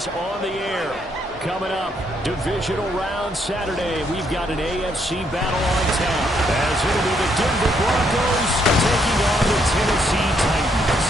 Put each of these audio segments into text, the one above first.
is on the air. Coming up, Divisional round Saturday. We've got an AFC battle on tap, as it'll be the Denver Broncos taking on the Tennessee Titans.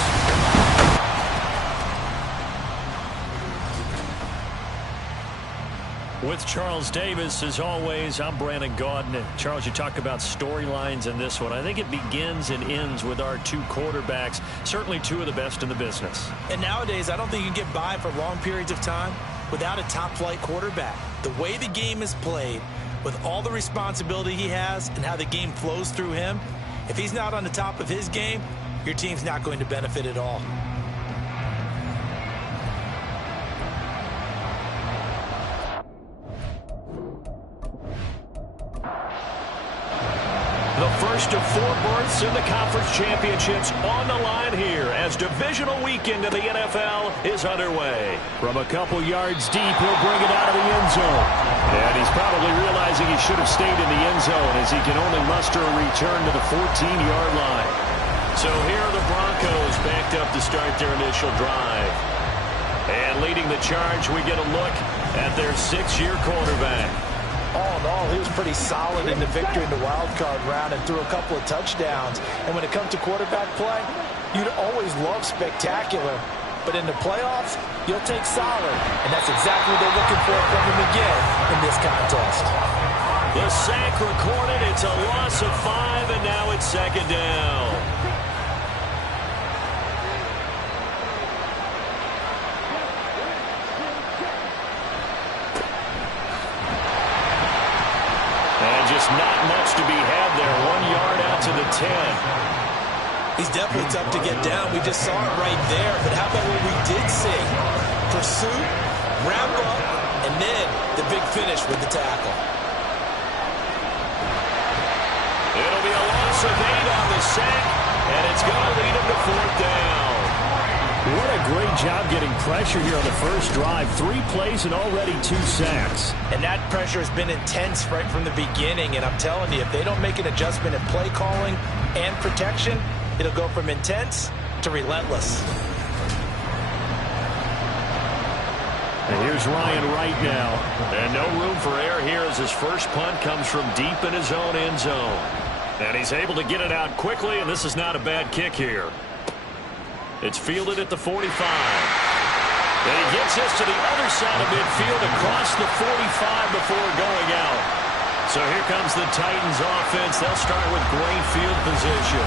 With Charles Davis, as always, I'm Brandon Gaudin. Charles, you talk about storylines in this one. I think it begins and ends with our two quarterbacks, certainly two of the best in the business. And nowadays, I don't think you can get by for long periods of time without a top-flight quarterback. The way the game is played, with all the responsibility he has and how the game flows through him, if he's not on the top of his game, your team's not going to benefit at all. The first of four berths in the conference championships on the line here as divisional weekend of the NFL is underway. From a couple yards deep, he'll bring it out of the end zone. And he's probably realizing he should have stayed in the end zone as he can only muster a return to the 14-yard line. So here are the Broncos backed up to start their initial drive. And leading the charge, we get a look at their six-year quarterback. All in all, he was pretty solid in the victory in the wild card round and threw a couple of touchdowns. And when it comes to quarterback play, you'd always love spectacular. But in the playoffs, you'll take solid. And that's exactly what they're looking for from him again in this contest. The sack recorded. It's a loss of 5, and now it's second down. Not much to be had there. 1 yard out to the 10. He's definitely tough to get down. We just saw it right there. But how about what we did see? Pursuit, wrap up, and then the big finish with the tackle. It'll be a loss of 8 on the sack, and it's going to lead him to fourth down. What a great job getting pressure here on the first drive. 3 plays and already 2 sacks. And that pressure has been intense right from the beginning. And I'm telling you, if they don't make an adjustment in play calling and protection, it'll go from intense to relentless. And here's Ryan Wright now. And no room for error here as his first punt comes from deep in his own end zone. And he's able to get it out quickly, and this is not a bad kick here. It's fielded at the 45. And he gets this to the other side of midfield across the 45 before going out. So here comes the Titans offense. They'll start with great field position.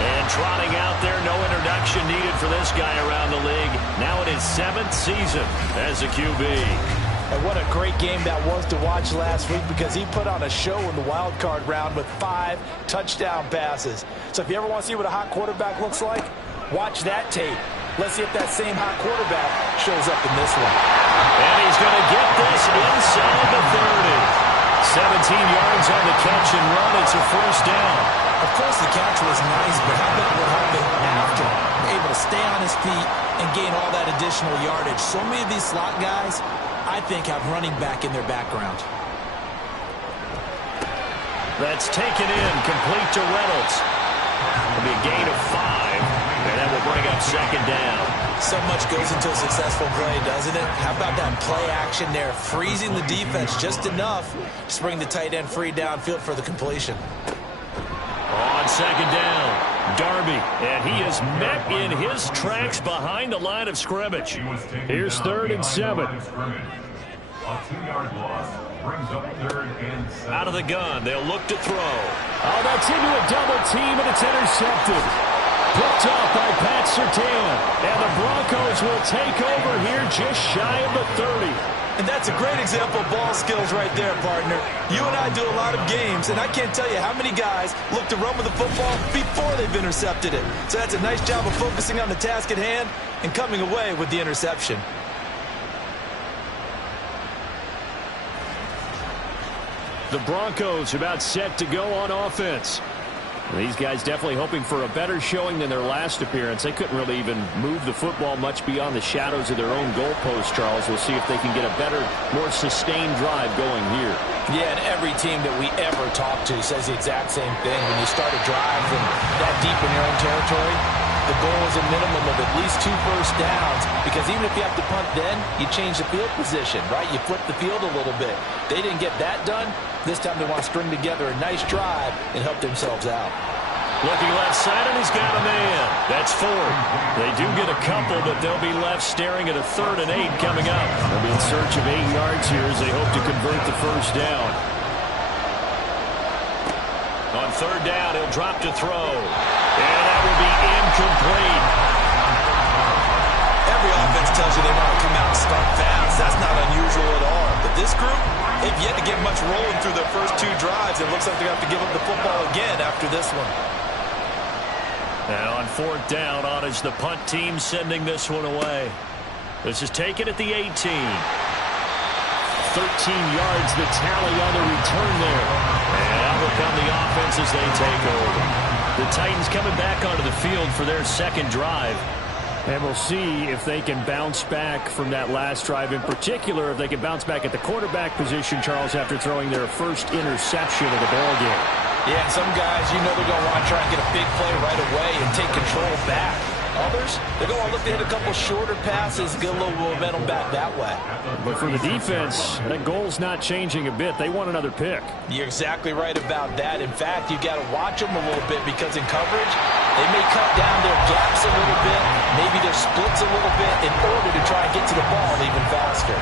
And trotting out there, no introduction needed for this guy around the league. Now in his 7th season as a QB. And what a great game that was to watch last week because he put on a show in the wild card round with 5 touchdown passes. So if you ever want to see what a hot quarterback looks like, watch that tape. Let's see if that same hot quarterback shows up in this one. And he's going to get this inside the 30. 17 yards on the catch and run. It's a first down. Of course, the catch was nice, but how about what happened after? Able to stay on his feet and gain all that additional yardage. So many of these slot guys, I think, have running back in their background. That's taken in, complete to Reynolds. It'll be a gain of 5. And that will bring up second down. So much goes into a successful play, doesn't it? How about that play action there? Freezing the defense just enough to bring the tight end free downfield for the completion. On second down, Darby. And he is met in his tracks behind the line of scrimmage. Here's 3rd and 7. A 2-yard loss brings up 3rd and 7. Out of the gun, they'll look to throw. Oh, that's into a double team, and it's intercepted. Picked off by Pat Surtain. And the Broncos will take over here just shy of the 30. And that's a great example of ball skills right there, partner. You and I do a lot of games, and I can't tell you how many guys look to run with the football before they've intercepted it. So that's a nice job of focusing on the task at hand and coming away with the interception. The Broncos about set to go on offense. These guys definitely hoping for a better showing than their last appearance. They couldn't really even move the football much beyond the shadows of their own goalpost, Charles. We'll see if they can get a better, more sustained drive going here. Yeah, and every team that we ever talk to says the exact same thing. When you start a drive from that deep in your own territory, the goal is a minimum of at least 2 first downs, because even if you have to punt then, you change the field position, right? You flip the field a little bit. They didn't get that done. This time they want to string together a nice drive and help themselves out. Looking left side, and he's got a man. That's 4. They do get a couple, but they'll be left staring at a 3rd and 8 coming up. They'll be in search of 8 yards here as they hope to convert the first down. On 3rd down, he'll drop to throw. And that will be incomplete. Every offense tells you they want to come out and start fast. That's not unusual at all. But this group, they've yet to get much rolling through their first 2 drives. It looks like they're going to have to give up the football again after this one. And on 4th down, on is the punt team sending this one away. This is taken at the 18. 13 yards, the tally on the return there. And out will come the offense as they take over. The Titans coming back onto the field for their second drive. And we'll see if they can bounce back from that last drive. In particular, if they can bounce back at the quarterback position, Charles, after throwing their first interception of the ball game. Yeah, and some guys, you know they're going to want to try and get a big play right away and take control back. Others, they're going to look to hit a couple shorter passes, get a little momentum back that way. But for the defense, that goal's not changing a bit. They want another pick. You're exactly right about that. In fact, you've got to watch them a little bit, because in coverage, they may cut down their gaps a little bit, maybe their splits a little bit, in order to try and get to the ball even faster.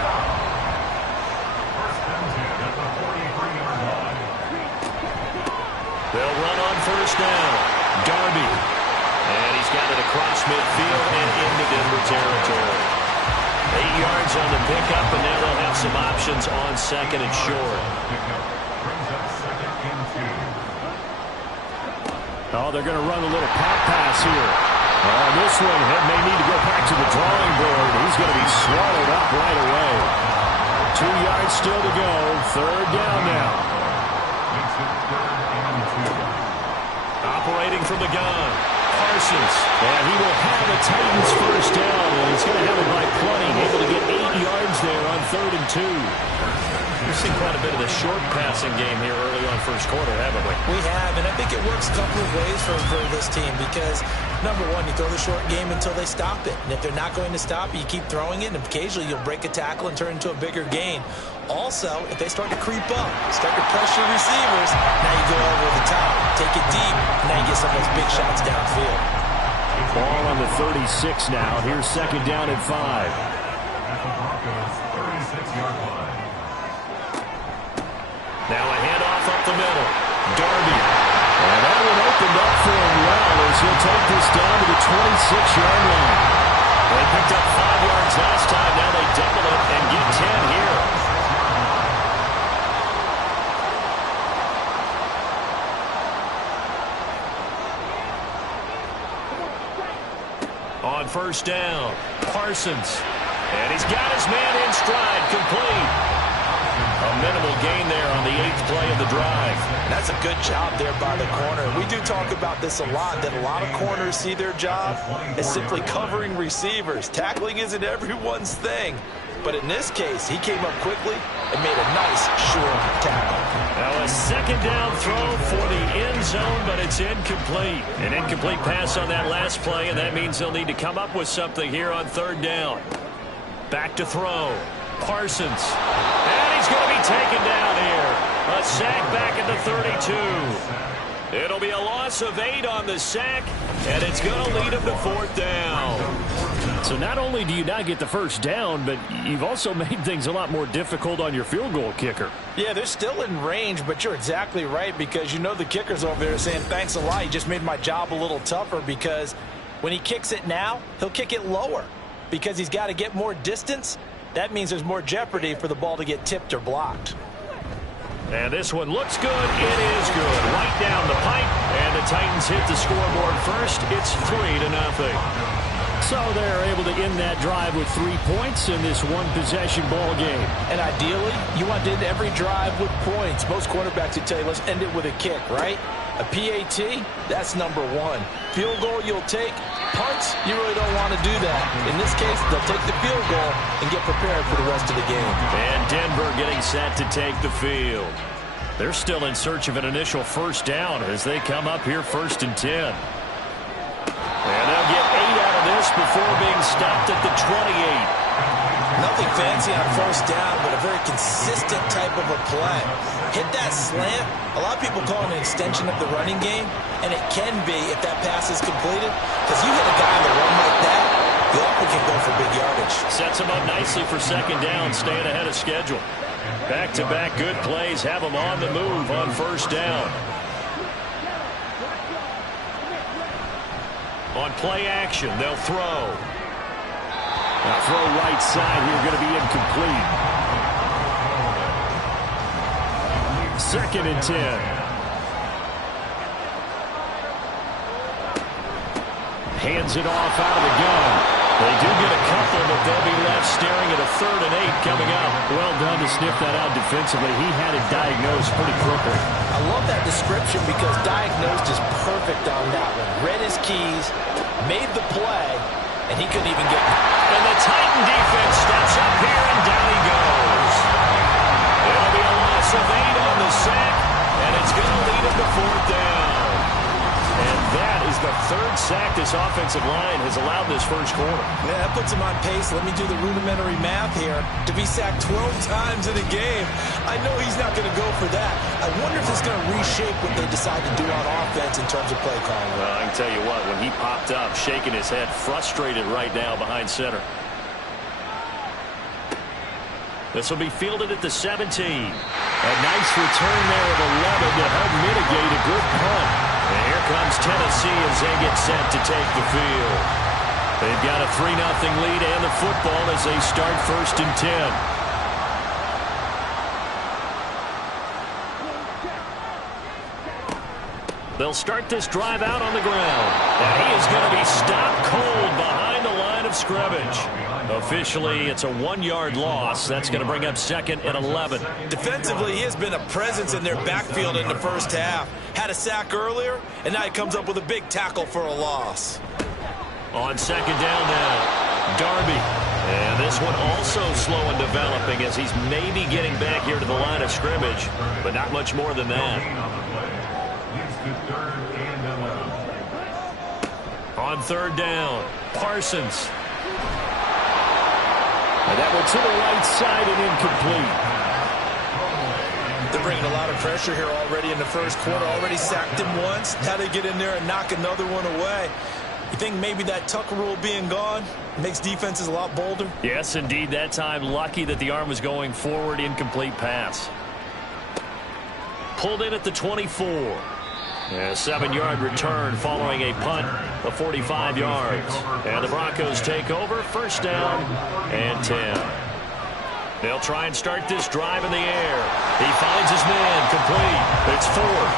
They'll run on 1st down. Darby. And he's got it across midfield and into Denver territory. 8 yards on the pickup, and now they'll have some options on 2nd and short. Oh, they're going to run a little pop pass here. This one may need to go back to the drawing board. He's going to be swallowed up right away. 2 yards still to go. 3rd down now. Operating from the gun, Parsons. And he will have the Titans first down, and he's going to have it by plenty. Able to get 8 yards there on 3rd and 2. We've seen quite a bit of the short passing game here early on first quarter, haven't we? We have, and I think it works a couple of ways for this team, because, number one, you throw the short game until they stop it. And if they're not going to stop it, you keep throwing it, and occasionally you'll break a tackle and turn into a bigger gain. Also, if they start to creep up, start to pressure receivers, now you go over the top, take it deep, and now you get some of those big shots downfield. Ball on the 36 now. Here's 2nd down and 5. At the Broncos' 36-yard line. Now a handoff up the middle. Darby. And that one opened up for him well as he'll take this down to the 26-yard line. They picked up 5 yards last time. Now they double it and get 10 here. On 1st down, Parsons. And he's got his man in stride, complete. A minimal gain there on the 8th play of the drive. That's a good job there by the corner. We do talk about this a lot, that a lot of corners see their job as simply covering receivers. Tackling isn't everyone's thing. But in this case, he came up quickly and made a nice, short tackle. Now a 2nd down throw for the end zone, but it's incomplete. An incomplete pass on that last play, and that means they'll need to come up with something here on 3rd down. Back to throw. Parsons. And he's going to be taken down here. A sack back at the 32. It'll be a loss of 8 on the sack, and it's going to lead him to 4th down. So not only do you not get the first down, but you've also made things a lot more difficult on your field goal kicker. Yeah, they're still in range, but you're exactly right, because you know the kicker's over there saying, thanks a lot, you just made my job a little tougher, because when he kicks it now, he'll kick it lower because he's got to get more distance. That means there's more jeopardy for the ball to get tipped or blocked. And this one looks good. It is good. Right down the pipe. And the Titans hit the scoreboard first. It's 3-0. So they're able to end that drive with 3 points in this one-possession ball game. And ideally, you want to end every drive with points. Most quarterbacks would tell you, let's end it with a kick, right? A PAT, that's number 1. Field goal you'll take. Punts, you really don't want to do that. In this case, they'll take the field goal and get prepared for the rest of the game. And Denver getting set to take the field. They're still in search of an initial first down as they come up here 1st and 10. And they'll get 8 out of this before being stopped at the 28. Nothing fancy on first down, but a very consistent type of a play. Hit that slant. A lot of people call it an extension of the running game, and it can be if that pass is completed, because you hit a guy on the run like that, you often can go for big yardage. Sets him up nicely for second down, staying ahead of schedule. Back-to-back good plays have him on the move on first down. On play action, they'll throw. Now throw right side here, going to be incomplete. 2nd and 10. Hands it off out of the gun. They do get a couple, but they'll be left staring at a 3rd and 8 coming up. Well done to sniff that out defensively. He had it diagnosed pretty quickly. I love that description because diagnosed is perfect on that one. Read his keys, made the play, and he couldn't even get it. And the Titan defense steps up here, and down he goes. It'll be a loss of 8 on the sack, and it's going to lead him to 4th down. And that is the 3rd sack this offensive line has allowed this first quarter. Yeah, that puts him on pace. Let me do the rudimentary math here. To be sacked 12 times in a game, I know he's not going to go for that. I wonder if it's going to reshape what they decide to do on offense in terms of play calling. Well, I can tell you what, when he popped up, shaking his head, frustrated right now behind center. This will be fielded at the 17. A nice return there of 11 to help mitigate a good punt. And here comes Tennessee as they get set to take the field. They've got a 3-0 lead and the football as they start 1st and 10. They'll start this drive out on the ground. And he is going to be stopped cold behind the line of scrimmage. Officially, it's a 1-yard loss. That's going to bring up 2nd and 11. Defensively, he has been a presence in their backfield in the first half. Had a sack earlier, and now he comes up with a big tackle for a loss. On 2nd down now, Darby. And this one also slow in developing as he's maybe getting back here to the line of scrimmage, but not much more than that. On 3rd down, Parsons. And that one to the right side and incomplete. They're bringing a lot of pressure here already in the first quarter. Already sacked him once. Now they get in there and knock another one away. You think maybe that Tucker rule being gone makes defenses a lot bolder? Yes, indeed. That time, lucky that the arm was going forward. Incomplete pass. Pulled in at the 24. A 7-yard return following a punt of 45 yards. And the Broncos take over, 1st down and 10. They'll try and start this drive in the air. He finds his man, complete. It's 4th.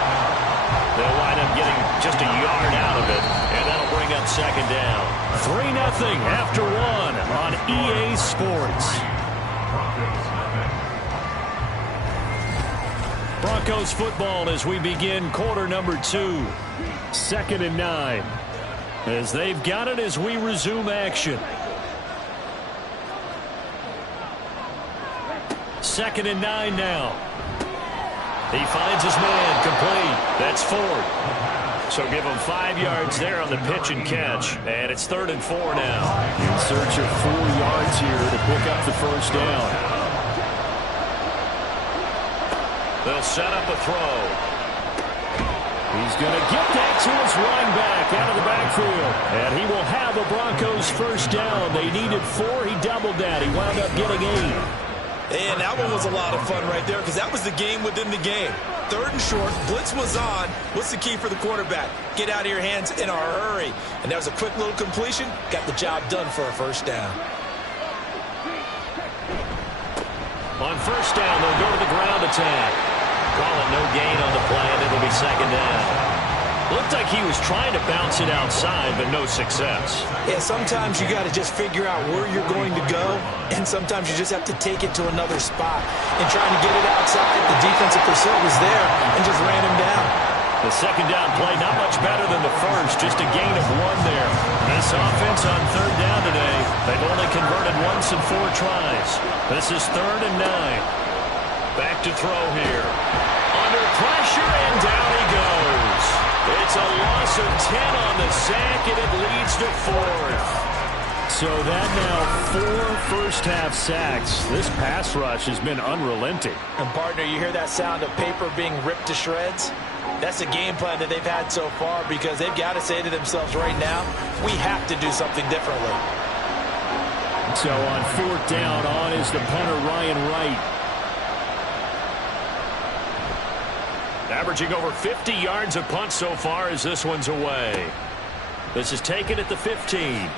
They'll wind up getting just a yard out of it, and that'll bring up 2nd down. 3-0 after 1 on EA Sports. Broncos football as we begin quarter number 2. 2nd and 9. As they've got it as we resume action. 2nd and 9 now. He finds his man, complete. That's 4th. So give him 5 yards there on the pitch and catch. And it's 3rd and 4 now. In search of 4 yards here to pick up the 1st down. They'll set up a throw. He's going to get that to his running back out of the backfield. And he will have a Broncos 1st down. They needed 4. He doubled that. He wound up getting 8. And that one was a lot of fun right there because that was the game within the game. 3rd and short. Blitz was on. What's the key for the quarterback? Get out of your hands in a hurry. And that was a quick little completion. Got the job done for a 1st down. On 1st down, they'll go to the ground attack. Call it no gain on the play, and it'll be 2nd down. Looked like he was trying to bounce it outside, but no success. Yeah, sometimes you got to just figure out where you're going to go, and sometimes you just have to take it to another spot. And trying to get it outside, the defensive pursuit was there and just ran him down. The 2nd down play, not much better than the first, just a gain of 1 there. This offense on 3rd down today, they've only converted once in 4 tries. This is 3rd and 9. Back to throw here. Under pressure, and down he goes. It's a loss of 10 on the sack, and it leads to 4th. So that now 4 first-half sacks. This pass rush has been unrelenting. And, partner, you hear that sound of paper being ripped to shreds? That's the game plan that they've had so far, because they've got to say to themselves right now, we have to do something differently. So on 4th down, on is the punter, Ryan Wright. Averaging over 50 yards a punt so far as this one's away. This is taken at the 15.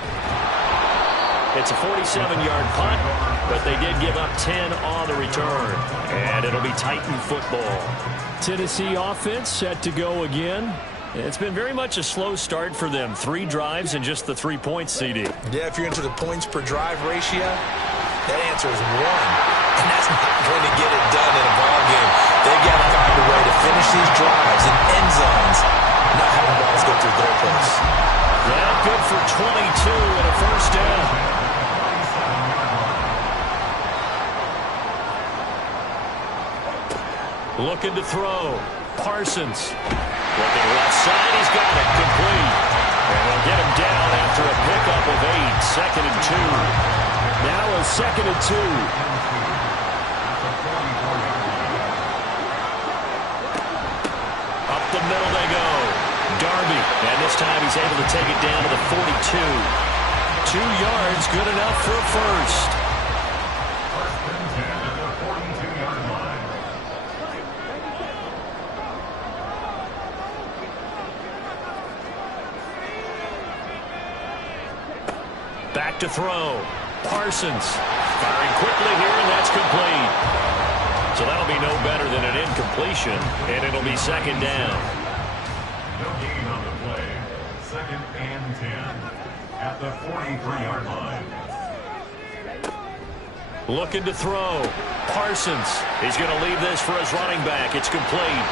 It's a 47-yard punt, but they did give up 10 on the return. And it'll be Titan football. Tennessee offense set to go again. It's been very much a slow start for them. 3 drives and just the 3 points, CD. Yeah, if you're into the points per drive ratio, that answer is 1. And that's not going to get it done in a ball game. They've got to find a way to finish these drives in end zones, not having balls go through goalposts. Yeah, good for 22 and a first down. Looking to throw. Parsons. Looking left side. He's got it. Complete. And they'll get him down after a pickup of 8. 2nd and 2. Now a 2nd and 2. Up the middle they go. Darby. And this time he's able to take it down to the 42. 2 yards. Good enough for a first. Back to throw. Parsons firing quickly here, and that's complete. So that'll be no better than an incompletion, and it'll be 2nd down. No gain on the play. 2nd and 10 at the 43-yard line. Looking to throw. Parsons. He's going to leave this for his running back. It's complete.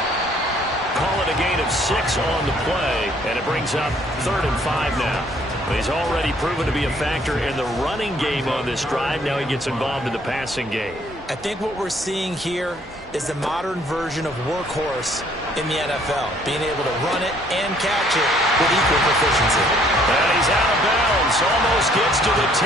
Call it a gain of 6 on the play, and it brings up 3rd and 5 now. He's already proven to be a factor in the running game on this drive. Now he gets involved in the passing game. I think what we're seeing here is the modern version of workhorse in the NFL, being able to run it and catch it with equal proficiency. And he's out of bounds, almost gets to the 10.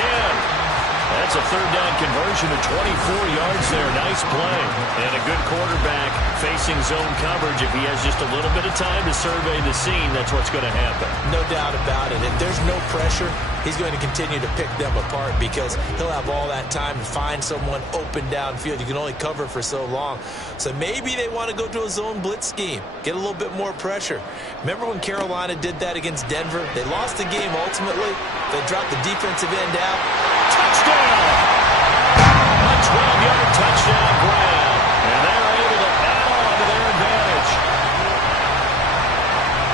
That's a 3rd down conversion of 24 yards there. Nice play. And a good quarterback facing zone coverage. If he has just a little bit of time to survey the scene, that's what's going to happen. No doubt about it. If there's no pressure, he's going to continue to pick them apart because he'll have all that time to find someone open downfield. You can only cover for so long. So maybe they want to go to a zone blitz scheme, get a little bit more pressure. Remember when Carolina did that against Denver? They lost the game ultimately. They dropped the defensive end out. Touchdown! A 12-yard touchdown grab. And they're able to add on to their advantage.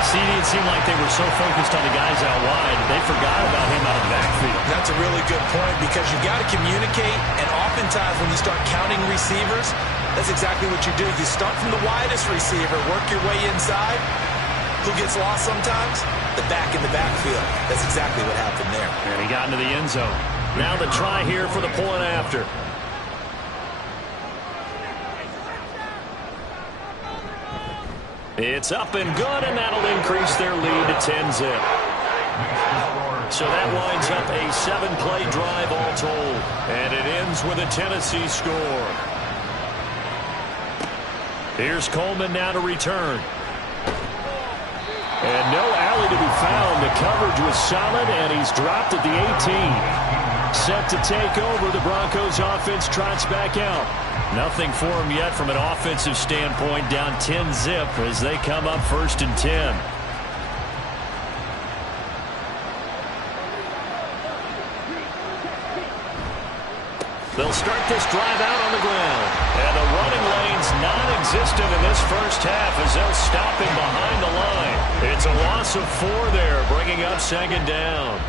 CD, it seemed like they were so focused on the guys out wide, they forgot about him out of the backfield. That's a really good point because you've got to communicate, and oftentimes when you start counting receivers, that's exactly what you do. You start from the widest receiver, work your way inside. Who gets lost sometimes? The back in the backfield. That's exactly what happened there. And he got into the end zone. Now the try here for the point after. It's up and good, and that'll increase their lead to 10-zip. So that winds up a 7-play drive all told. And it ends with a Tennessee score. Here's Coleman now to return. And no alley to be found. The coverage was solid, and he's dropped at the 18. Set to take over, the Broncos offense trots back out. Nothing for him yet from an offensive standpoint, down 10-zip as they come up 1st and 10. They'll start this drive out on the ground. And the running lane's non-existent in this first half as they'll stop him behind the line. It's a loss of 4 there, bringing up 2nd down.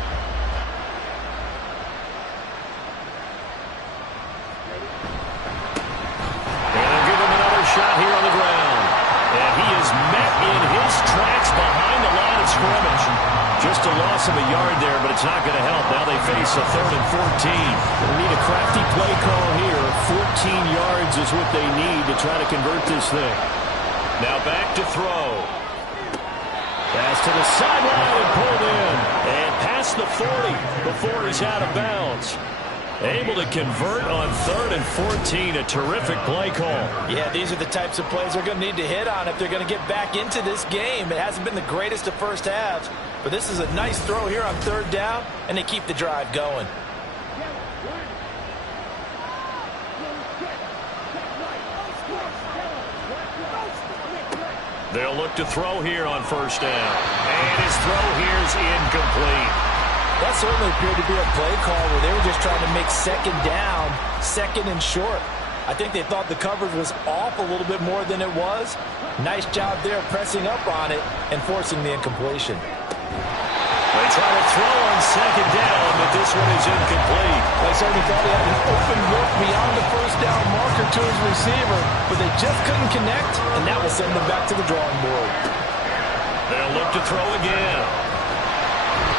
And they'll give him another shot here on the ground. And he is met in his tracks behind the line of scrimmage. Just a loss of a yard there, but it's not going to help. Now they face a 3rd and 14. They need a crafty play call here. 14 yards is what they need to try to convert this thing. Now back to throw. Pass to the sideline and pulled in. And past the 40 before he's out of bounds. Able to convert on 3rd and 14. A terrific play call. Yeah, these are the types of plays they're going to need to hit on if they're going to get back into this game. It hasn't been the greatest of first halves, but this is a nice throw here on 3rd down, and they keep the drive going. They'll look to throw here on 1st down. And his throw here is incomplete. That certainly appeared to be a play call where they were just trying to make 2nd down, 2nd and short. I think they thought the coverage was off a little bit more than it was. Nice job there pressing up on it and forcing the incompletion. They try to throw on 2nd down, but this one is incomplete. They certainly thought he had an open look beyond the 1st down marker to his receiver, but they just couldn't connect, and that will send them back to the drawing board. They'll look to throw again.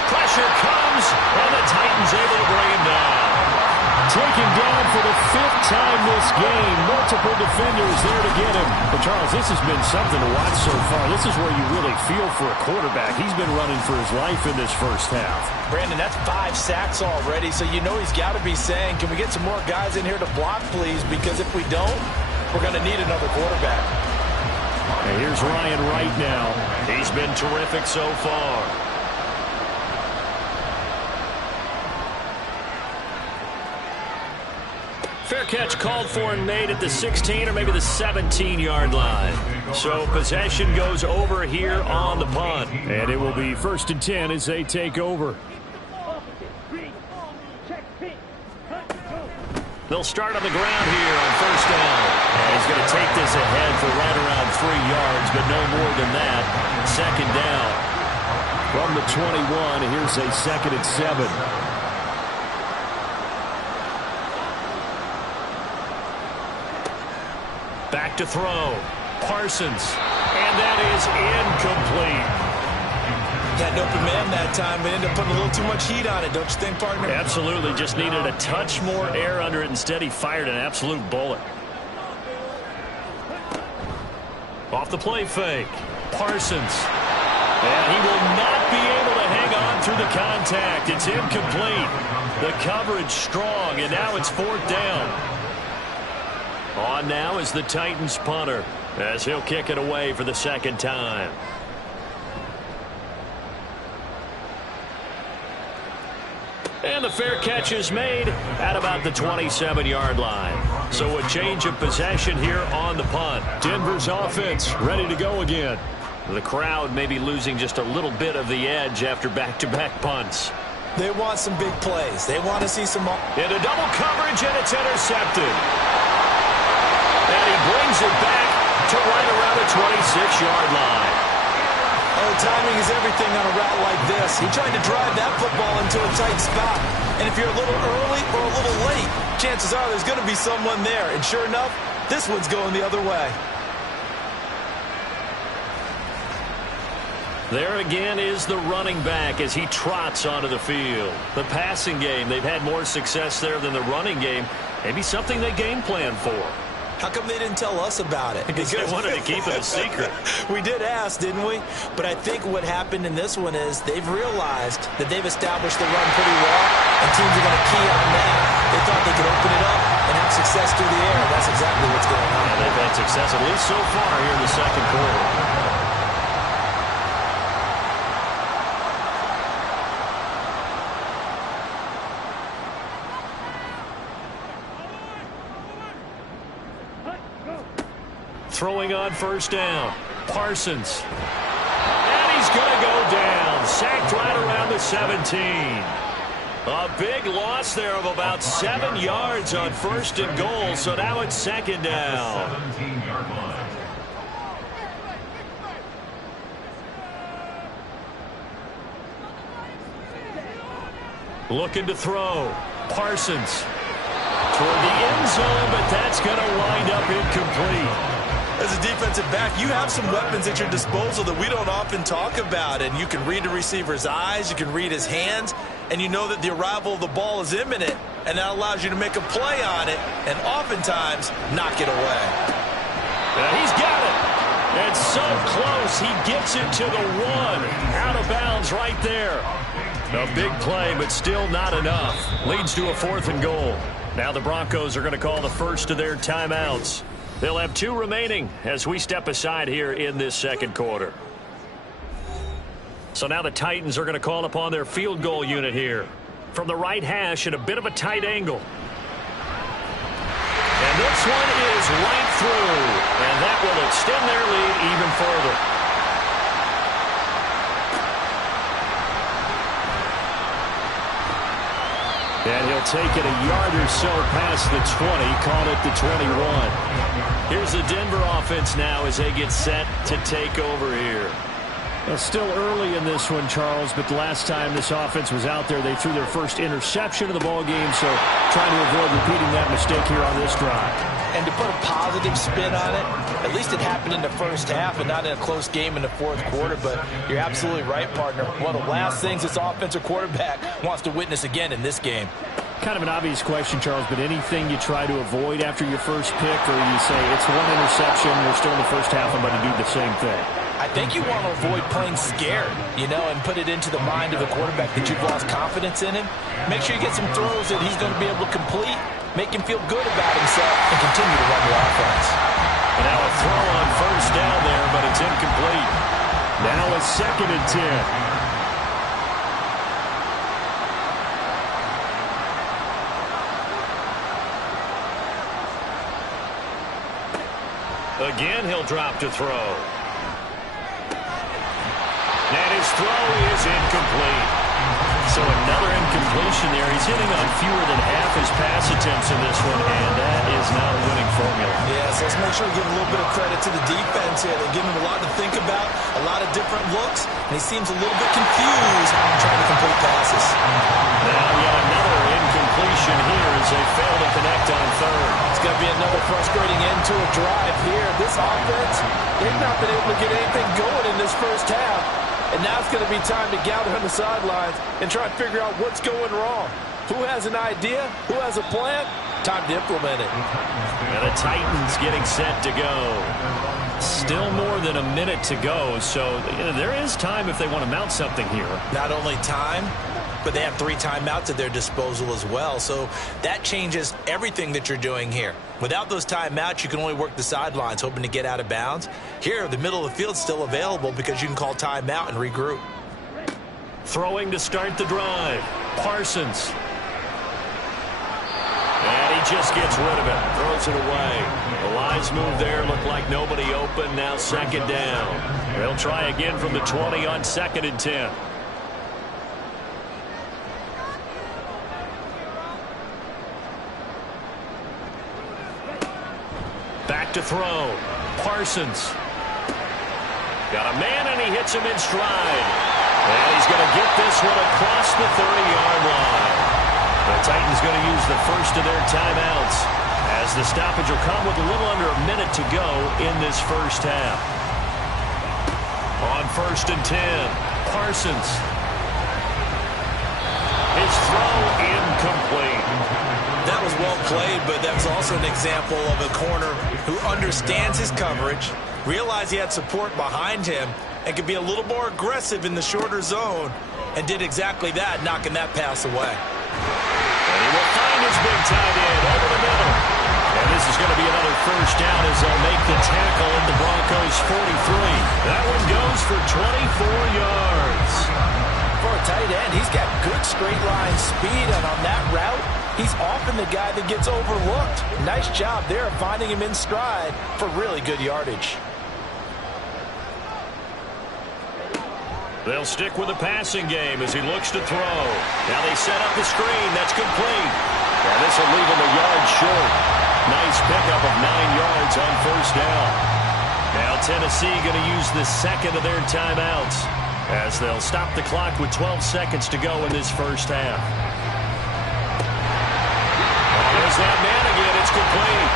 Pressure comes, and the Titans able to bring him down. Taken down for the 5th time this game. Multiple defenders there to get him. But Charles, this has been something to watch so far. This is where you really feel for a quarterback. He's been running for his life in this first half. Brandon, that's 5 sacks already, so you know he's got to be saying, can we get some more guys in here to block, please? Because if we don't, we're going to need another quarterback. And here's Ryan right now. He's been terrific so far. Fair catch called for and made at the 16 or maybe the 17-yard line. So possession goes over here on the punt. And it will be 1st and 10 as they take over. They'll start on the ground here on 1st down. And he's going to take this ahead for right around 3 yards, but no more than that. 2nd down. From the 21, here's a 2nd and 7. Back to throw. Parsons. And that is incomplete. Had an open man that time, but ended up putting a little too much heat on it, don't you think, partner? Absolutely. Just needed a touch more air under it. Instead, he fired an absolute bullet. Off the play fake. Parsons. And he will not be able to hang on through the contact. It's incomplete. The coverage strong, and now it's 4th down. On now is the Titans punter as he'll kick it away for the 2nd time. And the fair catch is made at about the 27-yard line. So a change of possession here on the punt. Denver's offense ready to go again. The crowd may be losing just a little bit of the edge after back-to-back punts. They want some big plays. They want to see some... Into double coverage, and it's intercepted. And he brings it back to right around the 26-yard line. Oh, timing is everything on a route like this. He tried to drive that football into a tight spot. And if you're a little early or a little late, chances are there's going to be someone there. And sure enough, this one's going the other way. There again is the running back as he trots onto the field. The passing game, they've had more success there than the running game. Maybe something they game plan for. How come they didn't tell us about it? Because they wanted to keep it a secret. We did ask, didn't we? But I think what happened in this one is they've realized that they've established the run pretty well, and teams are going to key on that. They thought they could open it up and have success through the air. That's exactly what's going on. And they've had success, at least so far, here in the 2nd quarter. Throwing on 1st down. Parsons. And he's going to go down. Sacked right around the 17. A big loss there of about 7 yards on 1st and goal. So now it's 2nd down. 17-yard line. Looking to throw. Parsons. Toward the end zone, but that's going to wind up incomplete. As a defensive back, you have some weapons at your disposal that we don't often talk about. And you can read the receiver's eyes, you can read his hands, and you know that the arrival of the ball is imminent. And that allows you to make a play on it and oftentimes knock it away. And he's got it. And so close, he gets it to the 1. Out of bounds right there. A big play, but still not enough. Leads to a 4th and goal. Now the Broncos are going to call the first of their timeouts. They'll have 2 remaining as we step aside here in this second quarter. So now the Titans are going to call upon their field goal unit here. From the right hash at a bit of a tight angle. And this one is right through. And that will extend their lead even further. And he'll take it a yard or so past the 20, call it the 21. Here's the Denver offense now as they get set to take over here. Well, still early in this one, Charles, but the last time this offense was out there, they threw their first interception of the ball game, so trying to avoid repeating that mistake here on this drive. And to put a positive spin on it, at least it happened in the first half and not in a close game in the 4th quarter, but you're absolutely right, partner. One of the last things this offensive quarterback wants to witness again in this game. Kind of an obvious question, Charles, but anything you try to avoid after your first pick, or you say it's 1 interception, we're still in the first half, I'm going to do the same thing? I think you want to avoid playing scared, and put it into the mind of a quarterback that you've lost confidence in him. Make sure you get some throws that he's going to be able to complete, make him feel good about himself, and continue to run the offense. And now a throw on first down there, but it's incomplete. Now a 2nd and 10. Again, he'll drop to throw. And his throw is incomplete. So another incompletion there. He's hitting on fewer than half his pass attempts in this one, and that is not a winning formula. Yeah, so let's make sure we give a little bit of credit to the defense here. They're giving him a lot to think about, a lot of different looks, and he seems a little bit confused trying to complete passes. Now yet another incompletion here as they fail to connect on 3rd. It's going to be another frustrating end to a drive here. This offense, they've not been able to get anything going in this first half. And now it's going to be time to gather on the sidelines and try and figure out what's going wrong. Who has an idea? Who has a plan? Time to implement it. And the Titans getting set to go. Still more than a minute to go, so there is time if they want to mount something here. Not only time, but they have 3 timeouts at their disposal as well. So that changes everything that you're doing here. Without those timeouts, you can only work the sidelines, hoping to get out of bounds. Here, the middle of the field's still available because you can call timeout and regroup. Throwing to start the drive. Parsons. And he just gets rid of it. Throws it away. The lines move there. Looked like nobody open. Now 2nd down. They'll try again from the 20 on 2nd and 10. Back to throw. Parsons. Got a man, and he hits him in stride. And he's going to get this one across the 30-yard line. The Titans going to use the first of their timeouts as the stoppage will come with a little under a minute to go in this first half. On 1st and 10, Parsons. His throw incomplete. That was well played, but that was also an example of a corner who understands his coverage, realized he had support behind him, and could be a little more aggressive in the shorter zone, and did exactly that, knocking that pass away. And he will find his big tight end over the middle. And this is going to be another first down as they'll make the tackle at the Broncos' 43. That one goes for 24 yards. For a tight end, he's got good straight line speed, and on that route, he's often the guy that gets overlooked. Nice job there of finding him in stride for really good yardage. They'll stick with the passing game as he looks to throw. Now they set up the screen. That's complete. And this will leave him a yard short. Nice pickup of 9 yards on first down. Now Tennessee going to use the second of their timeouts as they'll stop the clock with 12 seconds to go in this first half. There's that man again. It's complete.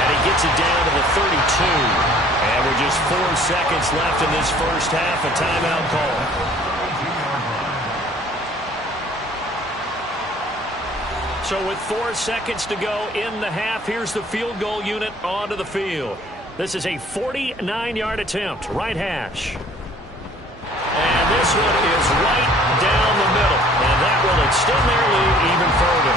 And he gets it down to the 32. And with just 4 seconds left in this first half, a timeout call. So with 4 seconds to go in the half, here's the field goal unit onto the field. This is a 49-yard attempt, right hash. And this one is right down the middle. And that will extend their lead even further.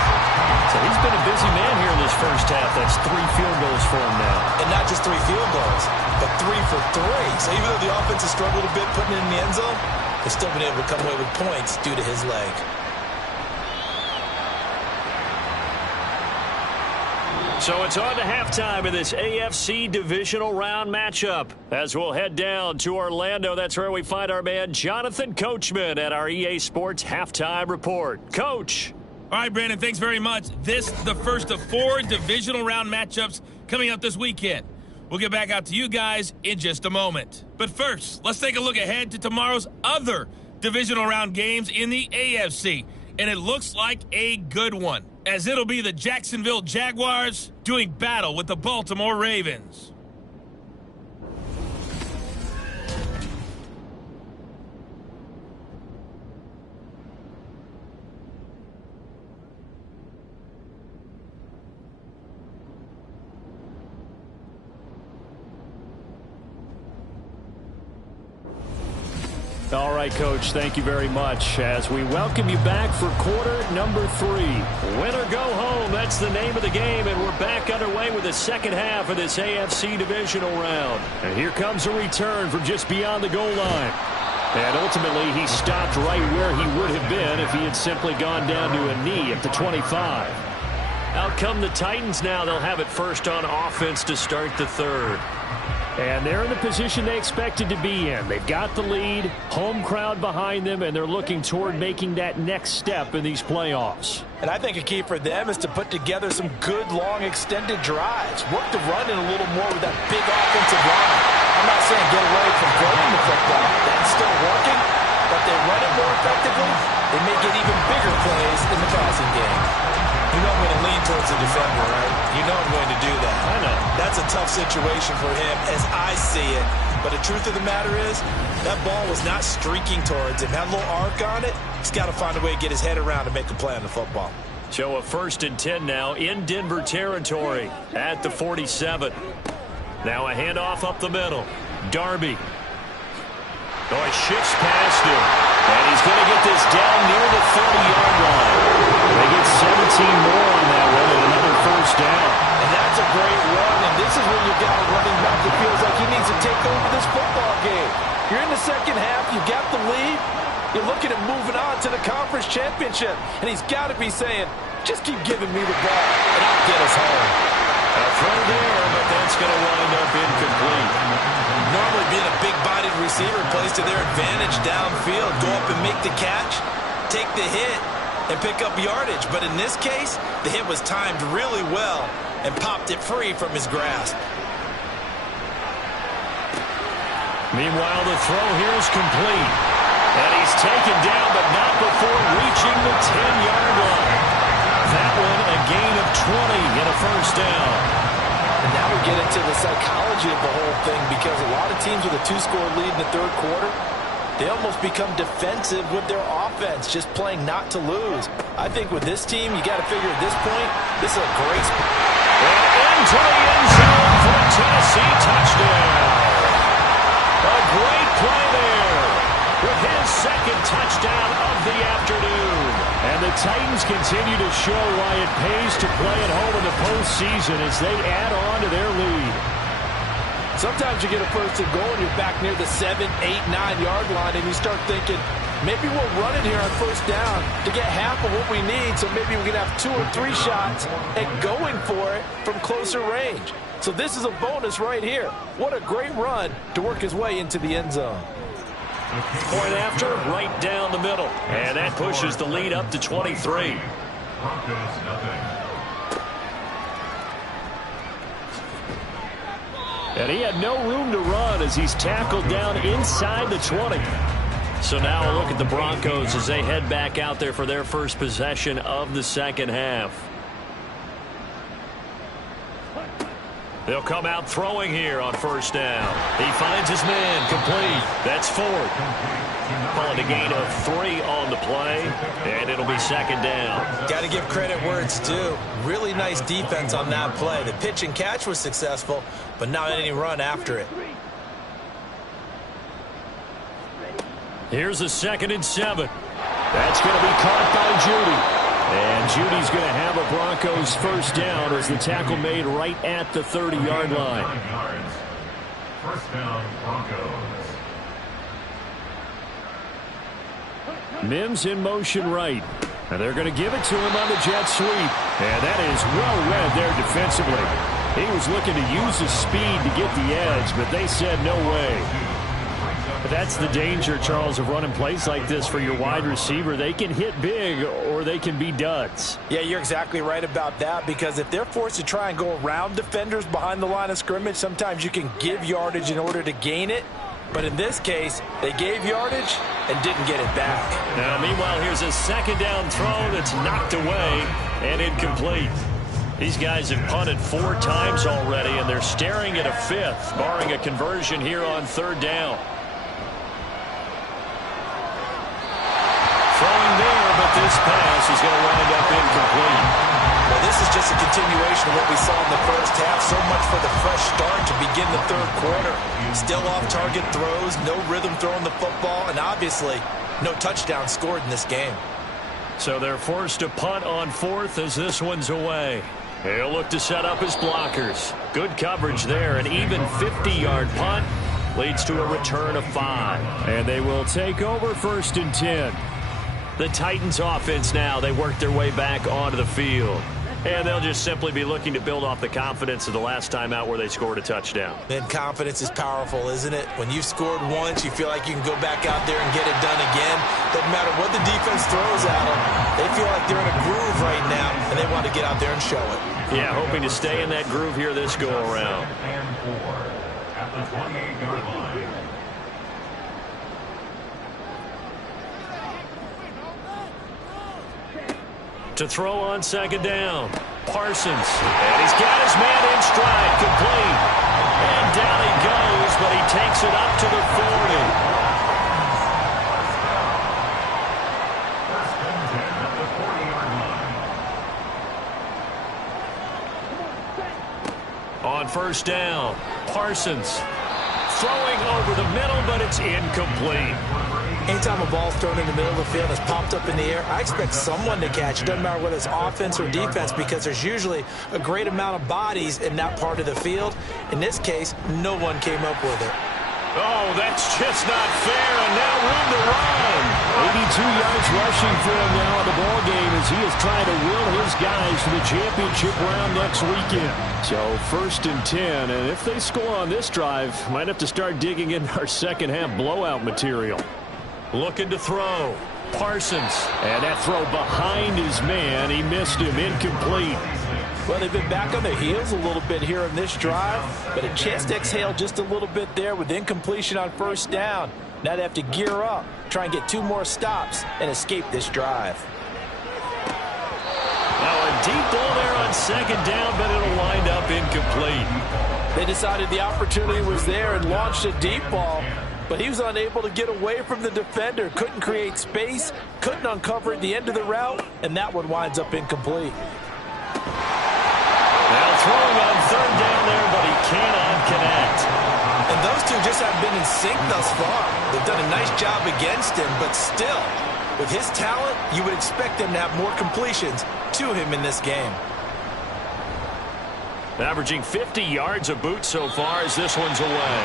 So he's been a busy man here in this first half. That's 3 field goals for him now. And not just 3 field goals, but 3 for 3. So even though the offense has struggled a bit putting it in the end zone, they've still been able to come away with points due to his leg. So it's on to halftime in this AFC Divisional Round matchup. As we'll head down to Orlando, that's where we find our man Jonathan Coachman at our EA Sports Halftime Report. Coach. All right, Brandon, thanks very much. This is the first of 4 Divisional Round matchups coming up this weekend. We'll get back out to you guys in just a moment. But first, let's take a look ahead to tomorrow's other Divisional Round games in the AFC. And it looks like a good one, as it'll be the Jacksonville Jaguars doing battle with the Baltimore Ravens. All right, Coach, thank you very much as we welcome you back for quarter number 3. Win or go home, that's the name of the game, and we're back underway with the second half of this AFC Divisional Round. And here comes a return from just beyond the goal line. And ultimately, he stopped right where he would have been if he had simply gone down to a knee at the 25. Out come the Titans now. They'll have it first on offense to start the third. And they're in the position they expected to be in. They've got the lead, home crowd behind them, and they're looking toward making that next step in these playoffs. And I think a key for them is to put together some good, long, extended drives. Work the run in a little more with that big offensive line. I'm not saying get away from throwing the football. That's still working, but they run it more effectively. They may get even bigger plays in the passing game. You know I'm going to lean towards the defender, right? You know I'm going to do that. I know. That's a tough situation for him as I see it. But the truth of the matter is, that ball was not streaking towards him. Had a little arc on it. He's got to find a way to get his head around and make a play on the football. So a 1st and 10 now in Denver territory at the 47. Now a handoff up the middle. Darby. Oh, he shifts past him. And he's going to get this down near the 30-yard line. They get 17 more on that one and another first down. And that's a great run, and this is when you've got a running back that feels like he needs to take over this football game. You're in the second half, you got the lead, you're looking at moving on to the conference championship, and he's got to be saying, just keep giving me the ball, and I'll get us home. A throw there, but that's going to wind up incomplete. Normally being a big-bodied receiver plays to their advantage downfield. Go up and make the catch, take the hit, and pick up yardage. But in this case, the hit was timed really well and popped it free from his grasp. Meanwhile, the throw here is complete. And he's taken down, but not before reaching the 10-yard line. That one a gain of 20 and a first down. And now we get into the psychology of the whole thing, because a lot of teams with a 2-score lead in the third quarter, they almost become defensive with their offense, just playing not to lose. I think with this team, you got to figure at this point, this is a great spot. And into the end zone for a Tennessee touchdown. A great play there with his second touchdown of the afternoon. And the Titans continue to show why it pays to play at home in the postseason as they add on to their lead. Sometimes you get a first and goal and you're back near the 7, 8, 9-yard line, and you start thinking, maybe we'll run it here on first down to get half of what we need, so maybe we can have 2 or 3 shots at going for it from closer range. So this is a bonus right here. What a great run to work his way into the end zone. Point after, right down the middle. And that pushes the lead up to 23. Broncos nothing. And he had no room to run as he's tackled down inside the 20. So now a look at the Broncos as they head back out there for their first possession of the second half. They'll come out throwing here on first down. He finds his man complete. That's Ford. Calling a gain of 3 on the play, and it'll be second down. Got to give credit where it's due. Really nice defense on that play. The pitch and catch was successful, but not any run after it. Here's a 2nd and 7. That's going to be caught by Judy. And Judy's going to have a Broncos first down as the tackle made right at the 30-yard line. First down, Broncos. Mims in motion right. And they're going to give it to him on the jet sweep. And that is well read there defensively. He was looking to use his speed to get the edge, but they said no way. But that's the danger, Charles, of running plays like this for your wide receiver. They can hit big or they can be duds. Yeah, you're exactly right about that, because if they're forced to try and go around defenders behind the line of scrimmage, sometimes you can give yardage in order to gain it. But in this case, they gave yardage and didn't get it back. Now, meanwhile, here's a 2nd down throw that's knocked away and incomplete. These guys have punted 4 times already, and they're staring at a 5th, barring a conversion here on 3rd down. Throwing there, but this pass is going to wind up incomplete. Well, this is just a continuation of what we saw in the first half. So much for the fresh start to begin the 3rd quarter. Still off-target throws, no rhythm throwing the football, and obviously no touchdown scored in this game. So they're forced to punt on 4th as this one's away. He'll look to set up his blockers. Good coverage there. An even 50-yard punt leads to a return of 5. And they will take over 1st and 10. The Titans offense now, they work their way back onto the field. And they'll just simply be looking to build off the confidence of the last time out where they scored a touchdown. And confidence is powerful, isn't it? When you've scored once, you feel like you can go back out there and get it done again. Doesn't matter what the defense throws at them. They feel like they're in a groove right now, and they want to get out there and show it. Yeah, hoping to stay in that groove here this go-around. And 4 at the 28-yard line. To throw on 2nd down. Parsons. And he's got his man in stride. Complete. And down he goes, but he takes it up to the 40. On 1st down, Parsons throwing over the middle, but it's incomplete. Anytime a ball's thrown in the middle of the field and it's popped up in the air, I expect someone to catch. It doesn't matter whether it's offense or defense, because there's usually a great amount of bodies in that part of the field. In this case, no one came up with it. Oh, that's just not fair, and now room to run. 82 yards rushing for him now in the ball game as he is trying to will his guys to the championship round next weekend. So 1st and 10, and if they score on this drive, might have to start digging in our second half blowout material. Looking to throw. Parsons. And that throw behind his man. He missed him. Incomplete. Well, they've been back on their heels a little bit here in this drive, but a chance to exhale just a little bit there with incompletion on 1st down. Now they have to gear up, try and get 2 more stops, and escape this drive. Now a deep ball there on 2nd down, but it'll wind up incomplete. They decided the opportunity was there and launched a deep ball, but he was unable to get away from the defender. Couldn't create space, couldn't uncover at the end of the route, and that one winds up incomplete. Now throwing on 3rd down there, but he cannot connect. And those two just haven't been in sync thus far. They've done a nice job against him, but still, with his talent, you would expect them to have more completions to him in this game. Averaging 50 yards a boot so far as this one's away.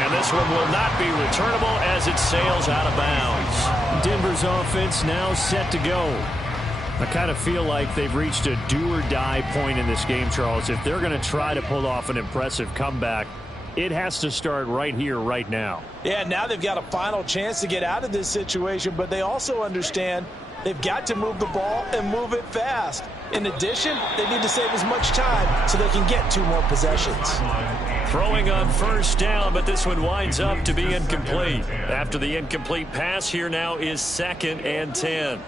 And this one will not be returnable as it sails out of bounds. Denver's offense now set to go. I kind of feel like they've reached a do-or-die point in this game, Charles. If they're going to try to pull off an impressive comeback, it has to start right here, right now. Yeah, now they've got a final chance to get out of this situation, but they also understand they've got to move the ball and move it fast. In addition, they need to save as much time so they can get 2 more possessions. Throwing on 1st down, but this one winds up to be incomplete. After the incomplete pass, here now is 2nd and 10.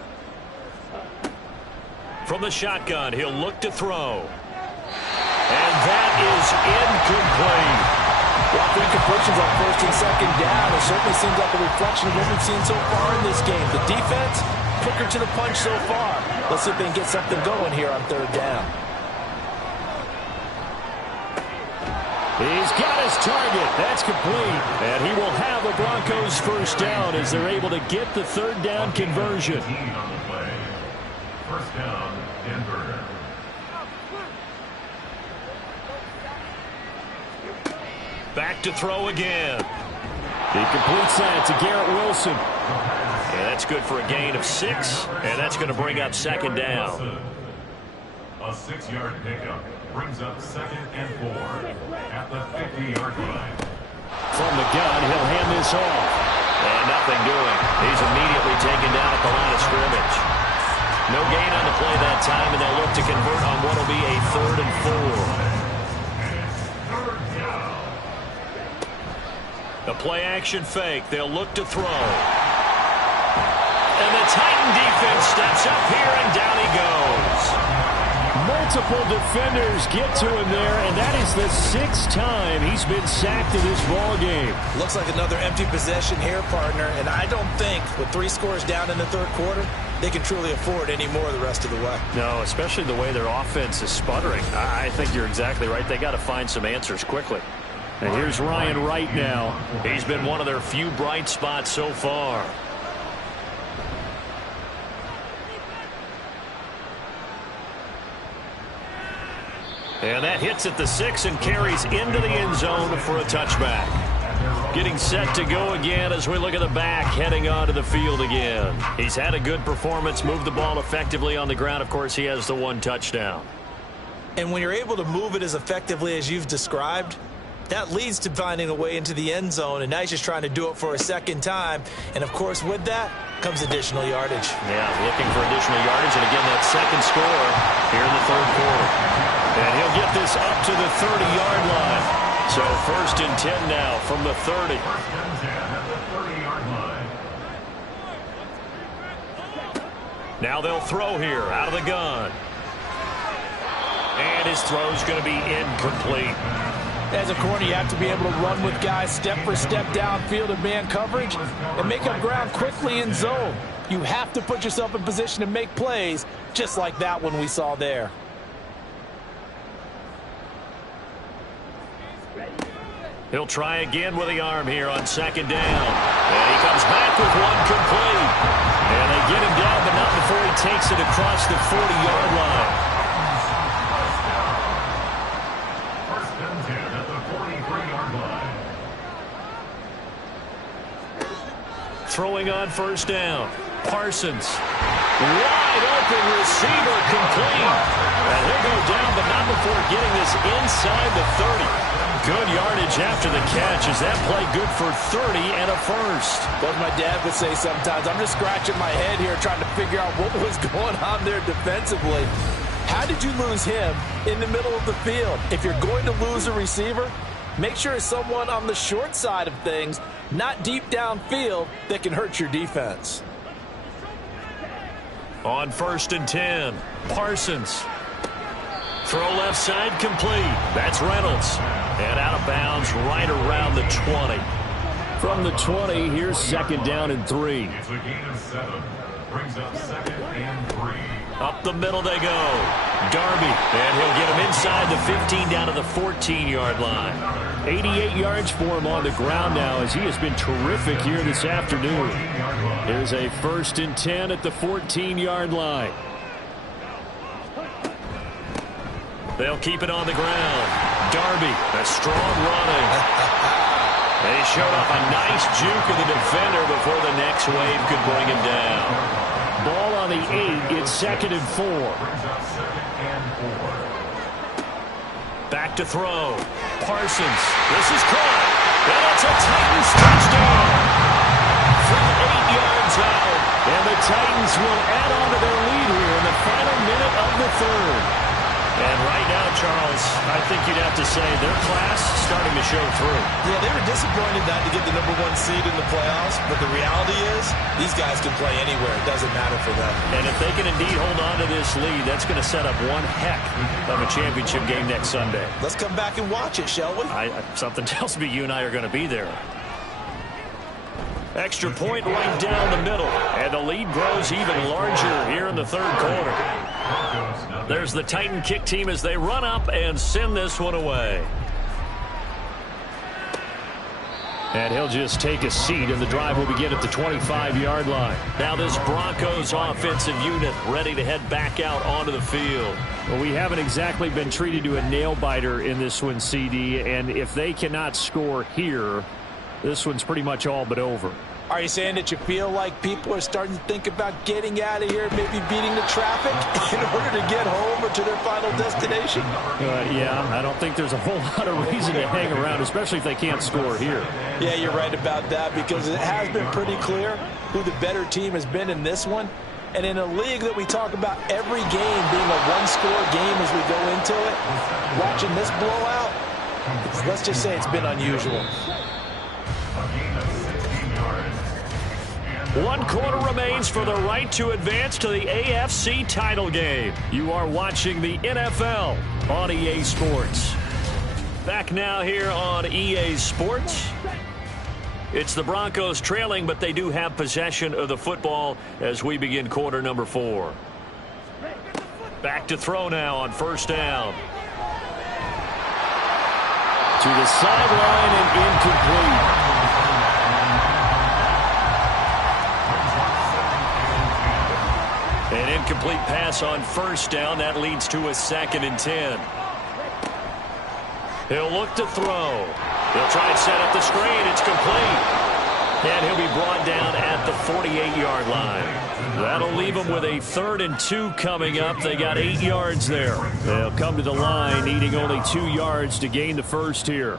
From the shotgun, he'll look to throw. And that is incomplete. Well, 3 completions on first and second down. It certainly seems like a reflection of what we've seen so far in this game. The defense, quicker to the punch so far. Let's see if they can get something going here on third down. He's got his target. That's complete. And he will have the Broncos first down as they're able to get the third down conversion. First down, Denver. Back to throw again. He completes that to Garrett Wilson. And that's good for a gain of 6, and that's going to bring up second down. A 6-yard pickup brings up 2nd and 4 at the 50-yard line. From the gun, he'll hand this off. And nothing doing. He's immediately taken down at the line of scrimmage. No gain on the play that time, and they'll look to convert on what will be a 3rd and 4. The play-action fake. They'll look to throw. And the Titan defense steps up here, and down he goes. Multiple defenders get to him there, and that is the 6th time he's been sacked in this ball game. Looks like another empty possession here, partner, and I don't think with 3 scores down in the third quarter, they can truly afford any more the rest of the way. No, especially the way their offense is sputtering. I think you're exactly right. They got to find some answers quickly. And here's Ryan Wright now. He's been one of their few bright spots so far. And that hits at the 6 and carries into the end zone for a touchback. Getting set to go again as we look at the back heading onto the field again. He's had a good performance, moved the ball effectively on the ground. Of course, he has the 1 touchdown. And when you're able to move it as effectively as you've described, that leads to finding a way into the end zone, and now he's just trying to do it for a second time. And, of course, with that comes additional yardage. Yeah, looking for additional yardage, and again, that second score here in the third quarter. And he'll get this up to the 30-yard line. So 1st and 10 now from the 30. 1st and 10 at the 30-yard line. Now they'll throw here out of the gun. And his throw's going to be incomplete. As a corner, you have to be able to run with guys step for step downfield in man coverage and make up ground quickly in zone. You have to put yourself in position to make plays just like that one we saw there. He'll try again with the arm here on 2nd down. And he comes back with 1 complete. And they get him down, but not before he takes it across the 40-yard line. 1st and 10 at the 43-yard line. Throwing on 1st down. Parsons. Wide open receiver complete. And he'll go down, but not before getting this inside the 30. Good yardage after the catch. Is that play good for 30 and a 1st? What my dad would say sometimes, I'm just scratching my head here trying to figure out what was going on there defensively. How did you lose him in the middle of the field? If you're going to lose a receiver, make sure it's someone on the short side of things, not deep downfield, that can hurt your defense. On 1st and 10, Parsons. Throw left side complete. That's Reynolds. And out of bounds right around the 20. From the 20, here's 2nd down and 3. It's a gain of 7. Brings up 2nd and 3. Up the middle they go. Darby. And he'll get him inside the 15 down to the 14-yard line. 88 yards for him on the ground now as he has been terrific here this afternoon. Here's a 1st and 10 at the 14-yard line. They'll keep it on the ground. Darby, a strong running. They showed off a nice juke of the defender before the next wave could bring him down. Ball on the 8. It's 2nd and 4. Back to throw. Parsons. This is caught. And it's a Titans touchdown. From 8 yards out. And the Titans will add on to their lead here in the final minute of the 3rd. And right now, Charles, I think you'd have to say their class starting to show through. Yeah, they were disappointed not to get the #1 seed in the playoffs, but the reality is these guys can play anywhere. It doesn't matter for them. And if they can indeed hold on to this lead, that's going to set up one heck of a championship game next Sunday. Let's come back and watch it, shall we? Something tells me you and I are going to be there. Extra point right down the middle. And the lead grows even larger here in the third quarter. There's the Titan kick team as they run up and send this one away. And he'll just take a seat, and the drive will begin at the 25-yard line. Now this Broncos offensive unit ready to head back out onto the field. Well, we haven't exactly been treated to a nail-biter in this one, CD, and if they cannot score here, this one's pretty much all but over. Are you saying that you feel like people are starting to think about getting out of here, maybe beating the traffic in order to get home or to their final destination? Yeah, I don't think there's a whole lot of reason to hang around, especially if they can't score here. Yeah, you're right about that, because it has been pretty clear who the better team has been in this one. And in a league that we talk about every game being a one-score game as we go into it, watching this blowout, let's just say it's been unusual. 1 quarter remains for the right to advance to the AFC title game. You are watching the NFL on EA Sports. Back now here on EA Sports. It's the Broncos trailing, but they do have possession of the football as we begin quarter number 4. Back to throw now on first down. To the sideline and incomplete. An incomplete pass on first down. That leads to a 2nd and 10. He'll look to throw. He'll try and set up the screen. It's complete. And he'll be brought down at the 48-yard line. That'll leave him with a 3rd and 2 coming up. They got 8 yards there. They'll come to the line needing only 2 yards to gain the first here.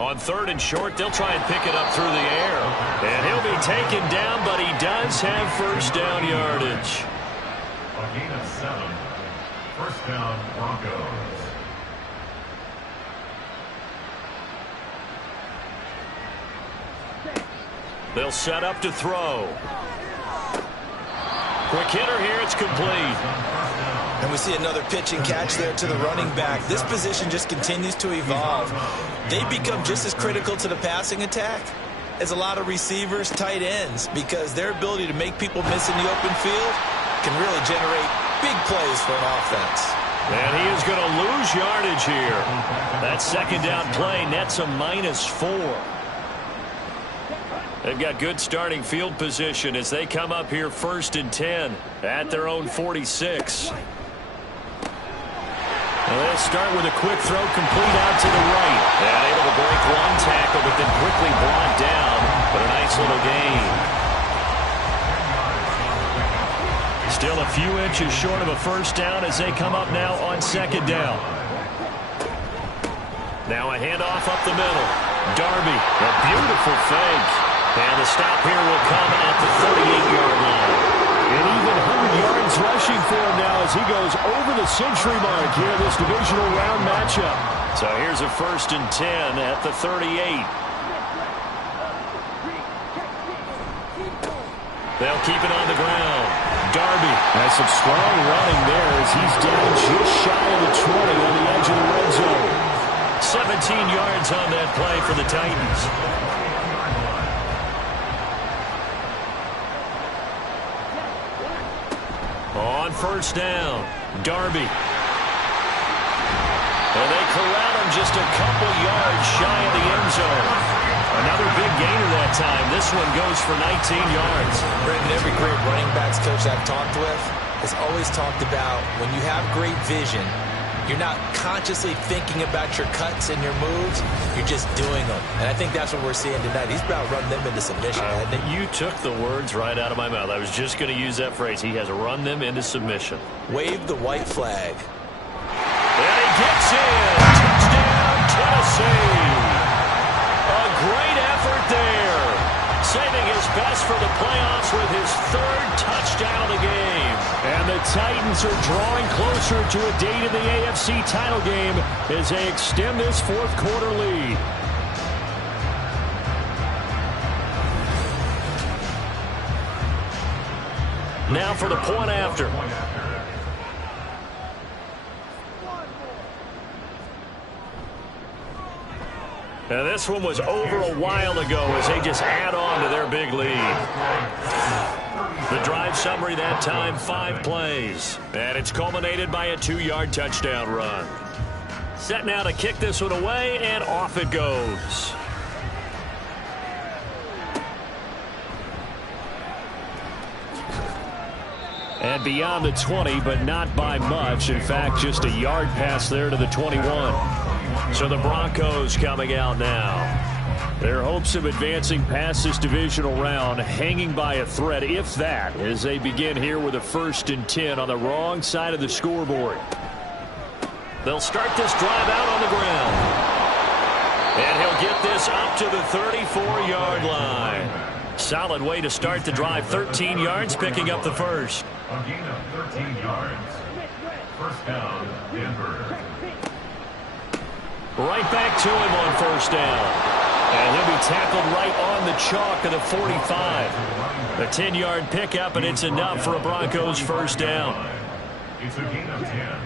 On 3rd and short, they'll try and pick it up through the air. And he'll be taken down, but he does have first down yardage. A gain of 7. First down, Broncos. They'll set up to throw. Quick hitter here, it's complete. And we see another pitch and catch there to the running back. This position just continues to evolve. They become just as critical to the passing attack as a lot of receivers, tight ends, because their ability to make people miss in the open field can really generate big plays for an offense. And he is going to lose yardage here. That 2nd down play nets a -4. They've got good starting field position as they come up here 1st and 10 at their own 46. Well, they'll start with a quick throw complete out to the right. And able to break one tackle, but then quickly brought down. But a nice little gain. Still a few inches short of a first down as they come up now on 2nd down. Now a handoff up the middle. Darby, a beautiful fake. And the stop here will come at the 38-yard line. And even 100 yards rushing for him now as he goes over the century mark here in this divisional round matchup. So here's a 1st and 10 at the 38. They'll keep it on the ground. Darby has some strong running there as he's down just shy of the 20 on the edge of the red zone. 17 yards on that play for the Titans. On first down, Darby. And they corral him just a couple yards shy of the end zone. Another big gainer that time. This one goes for 19 yards. Brendan, every great running backs coach I've talked with has always talked about when you have great vision, you're not consciously thinking about your cuts and your moves. You're just doing them. And I think that's what we're seeing tonight. He's about to run them into submission. You took the words right out of my mouth. I was just going to use that phrase. He has run them into submission. Wave the white flag. And he gets in. Touchdown, Tennessee. A great effort there. saving his best for the playoffs with his third touchdown of the game. And the Titans are drawing closer to a date in the AFC title game as they extend this fourth quarter lead. Now for the point after. Now this one was over a while ago as they just add on to their big lead. The drive summary that time, 5 plays. And it's culminated by a 2-yard touchdown run. Set now to kick this one away, and off it goes. And beyond the 20, but not by much. In fact, just a yard pass there to the 21. So the Broncos coming out now. Their hopes of advancing past this divisional round hanging by a thread, if that, as they begin here with a 1st and 10 on the wrong side of the scoreboard. They'll start this drive out on the ground. And he'll get this up to the 34-yard line. Solid way to start the drive. 13 yards, picking up the first. A gain of 13 yards. First down, Denver. Right back to him on first down. And he'll be tackled right on the chalk of the 45. A 10-yard pickup, and it's enough for a Broncos first down. It's a gain of 10.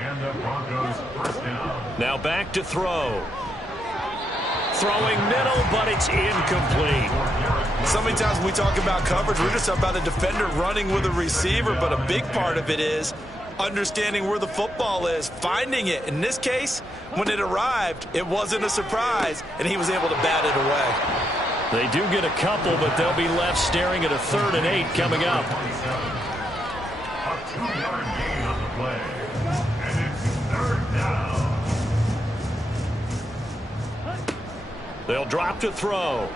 And the Broncos first down. Now back to throw. Throwing middle, but it's incomplete. So many times when we talk about coverage, we're just about a defender running with a receiver, but a big part of it is understanding where the football is, finding it. In this case, when it arrived, it wasn't a surprise, and he was able to bat it away. They do get a couple, but they'll be left staring at a 3rd and 8 coming up. A 2-yard gain on the play. And it's 3rd down. They'll drop to throw.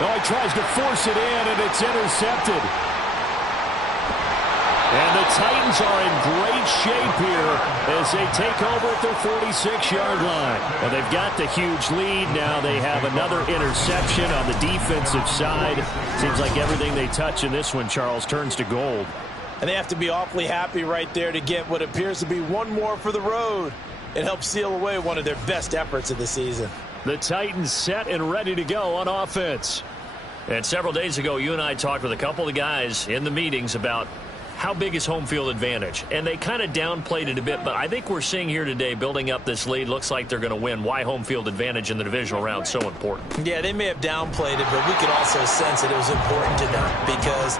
Oh, he tries to force it in, and it's intercepted. And the Titans are in great shape here as they take over at their 46-yard line. Well, they've got the huge lead. Now they have another interception on the defensive side. Seems like everything they touch in this one, Charles, turns to gold. And they have to be awfully happy right there to get what appears to be one more for the road. It helps seal away one of their best efforts of the season. The Titans set and ready to go on offense. And several days ago, you and I talked with a couple of guys in the meetings about how big is home field advantage. And they kind of downplayed it a bit, but I think we're seeing here today, building up this lead, looks like they're going to win. Why home field advantage in the divisional round so important? Yeah, they may have downplayed it, but we could also sense that it was important to them because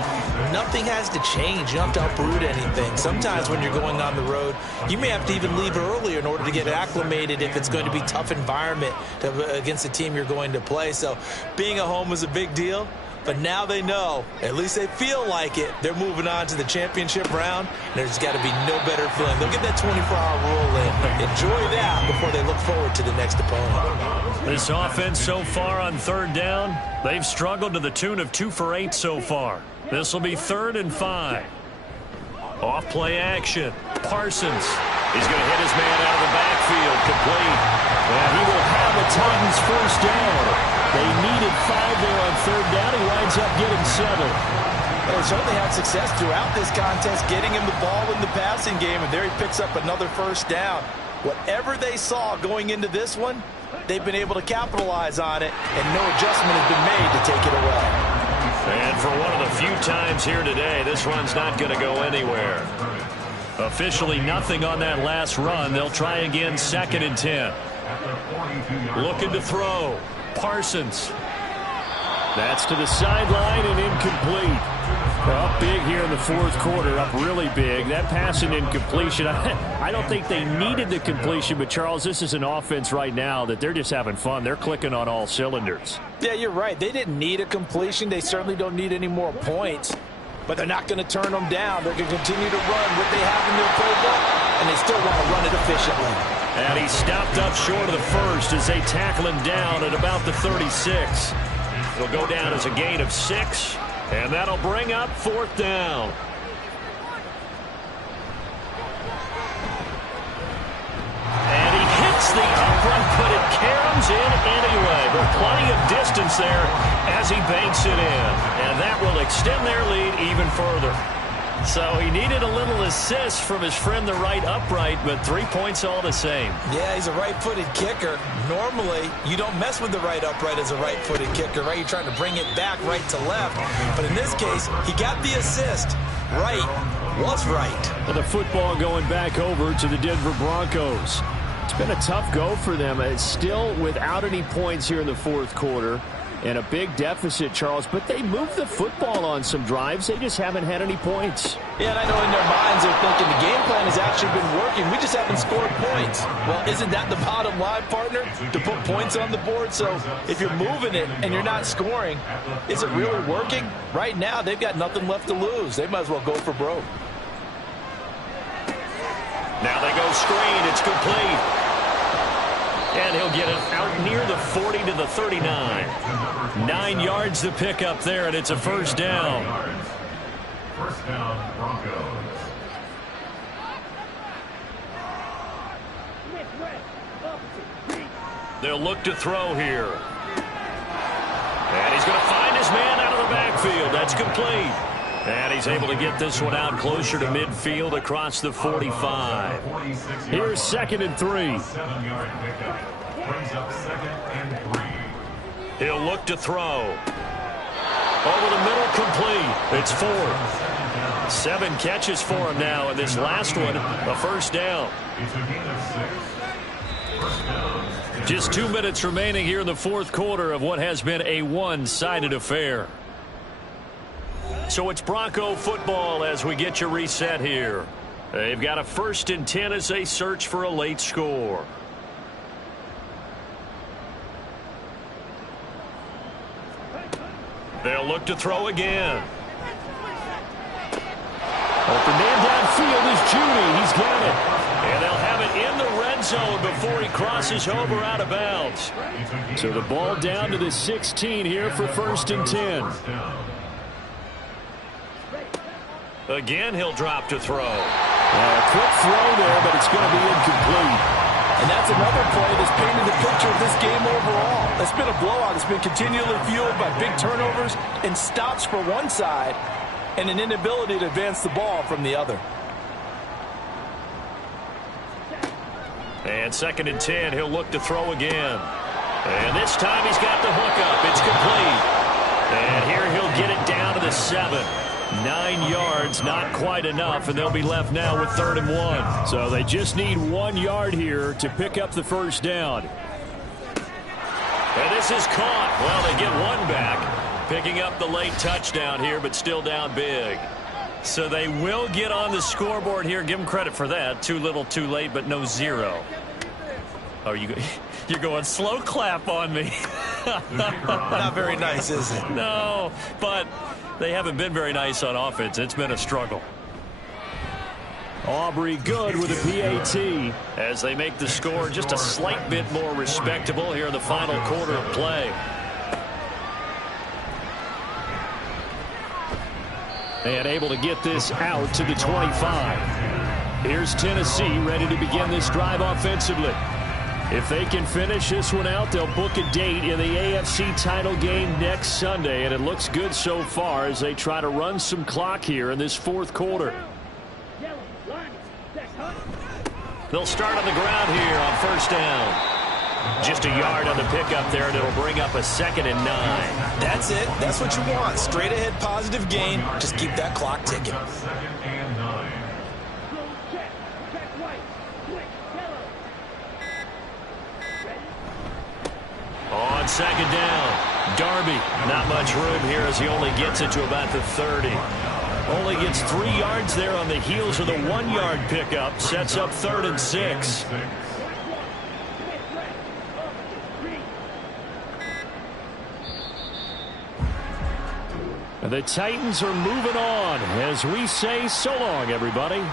nothing has to change. You don't have to uproot anything. Sometimes when you're going on the road, you may have to even leave earlier in order to get acclimated if it's going to be a tough environment against the team you're going to play. So being at home is a big deal. But now they know, at least they feel like it, they're moving on to the championship round. There's got to be no better feeling. They'll get that 24-hour rule in. Enjoy that before they look forward to the next opponent. This offense so far on 3rd down, they've struggled to the tune of 2 for 8 so far. This will be 3rd and 5. Off play action. Parsons. He's going to hit his man out of the backfield. Complete. And he will have the Titans first down. They needed 5 there on 3rd down. He winds up getting 7. They certainly had success throughout this contest, getting him the ball in the passing game, and there he picks up another first down. Whatever they saw going into this one, they've been able to capitalize on it, and no adjustment has been made to take it away. And for one of the few times here today, this run's not going to go anywhere. Officially nothing on that last run. They'll try again, 2nd and 10. Looking to throw. Parsons. That's to the sideline and incomplete. Up big here in the 4th quarter, up really big. That pass and incompletion, I don't think they needed the completion, but Charles, this is an offense right now that they're just having fun. They're clicking on all cylinders. Yeah, you're right. They didn't need a completion. They certainly don't need any more points, but they're not going to turn them down. They're going to continue to run what they have in their playbook, and they still want to run it efficiently. And he stopped up short of the first as they tackle him down at about the 36. It'll go down as a gain of 6, and that'll bring up 4th down. And he hits the upright, but it caroms in anyway. But plenty distance there as he banks it in. And that will extend their lead even further. So he needed a little assist from his friend the right upright, but 3 points all the same. Yeah, he's a right-footed kicker. Normally, you don't mess with the right upright as a right-footed kicker, right? You're trying to bring it back right to left. But in this case, he got the assist. Right was right. And the football going back over to the Denver Broncos. It's been a tough go for them. It's still without any points here in the fourth quarter. And a big deficit, Charles, but they moved the football on some drives. They just haven't had any points. Yeah, and I know in their minds they're thinking the game plan has actually been working. We just haven't scored points. Well, isn't that the bottom line, partner? To put points on the board? So if you're moving it and you're not scoring, is it really working? Right now, they've got nothing left to lose. They might as well go for broke. Now they go screen. It's complete. And he'll get it out near the 40 to the 39. 9 yards to pick up there, and it's a first down. First down, Broncos. They'll look to throw here. And he's going to find his man out of the backfield. That's complete. And he's able to get this one out closer to midfield across the 45. Here's 2nd and 3. 7-yard pickup. Brings up 2nd and 3. He'll look to throw. Over the middle, complete. It's 4. 7 catches for him now, and this last one, a first down. It's a gain of 6. First down. Just 2 minutes remaining here in the fourth quarter of what has been a one-sided affair. So it's Bronco football as we get you reset here. They've got a 1st and 10 as they search for a late score. They'll look to throw again. Open man downfield is Judy. He's got it. And they'll have it in the red zone before he crosses over out of bounds. So the ball down to the 16 here for 1st and 10. Again, he'll drop to throw. A quick throw there, but it's going to be incomplete. And that's another play that's painted the picture of this game overall. It's been a blowout. It's been continually fueled by big turnovers and stops for one side and an inability to advance the ball from the other. And 2nd and 10, he'll look to throw again. And this time he's got the hook up. It's complete. And here he'll get it down to the 7. 9 yards, not quite enough, and they'll be left now with 3rd and 1. So they just need 1 yard here to pick up the first down. And this is caught. Well, they get one back, picking up the late touchdown here, but still down big. So they will get on the scoreboard here. Give them credit for that. Too little, too late, but no 0. Oh, you're going slow clap on me. Not very nice, is it? No, but they haven't been very nice on offense. It's been a struggle. Aubrey good with a PAT. As they make the score just a slight bit more respectable here in the final quarter of play. And able to get this out to the 25. Here's Tennessee ready to begin this drive offensively. If they can finish this one out, they'll book a date in the AFC title game next Sunday. And it looks good so far as they try to run some clock here in this fourth quarter. They'll start on the ground here on first down. Just a yard on the pickup there, and it'll bring up a 2nd and 9. That's it. That's what you want. Straight ahead positive gain. Just keep that clock ticking. 2nd and 9. On 2nd down, Darby, not much room here as he only gets it to about the 30. Only gets 3 yards there on the heels of the 1 yard pickup. Sets up 3rd and 6. The Titans are moving on as we say so long, everybody.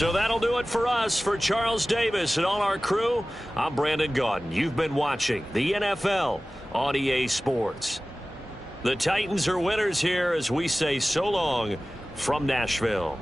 So that'll do it for us. For Charles Davis and all our crew, I'm Brandon Gaudin. You've been watching the NFL on EA Sports. The Titans are winners here as we say so long from Nashville.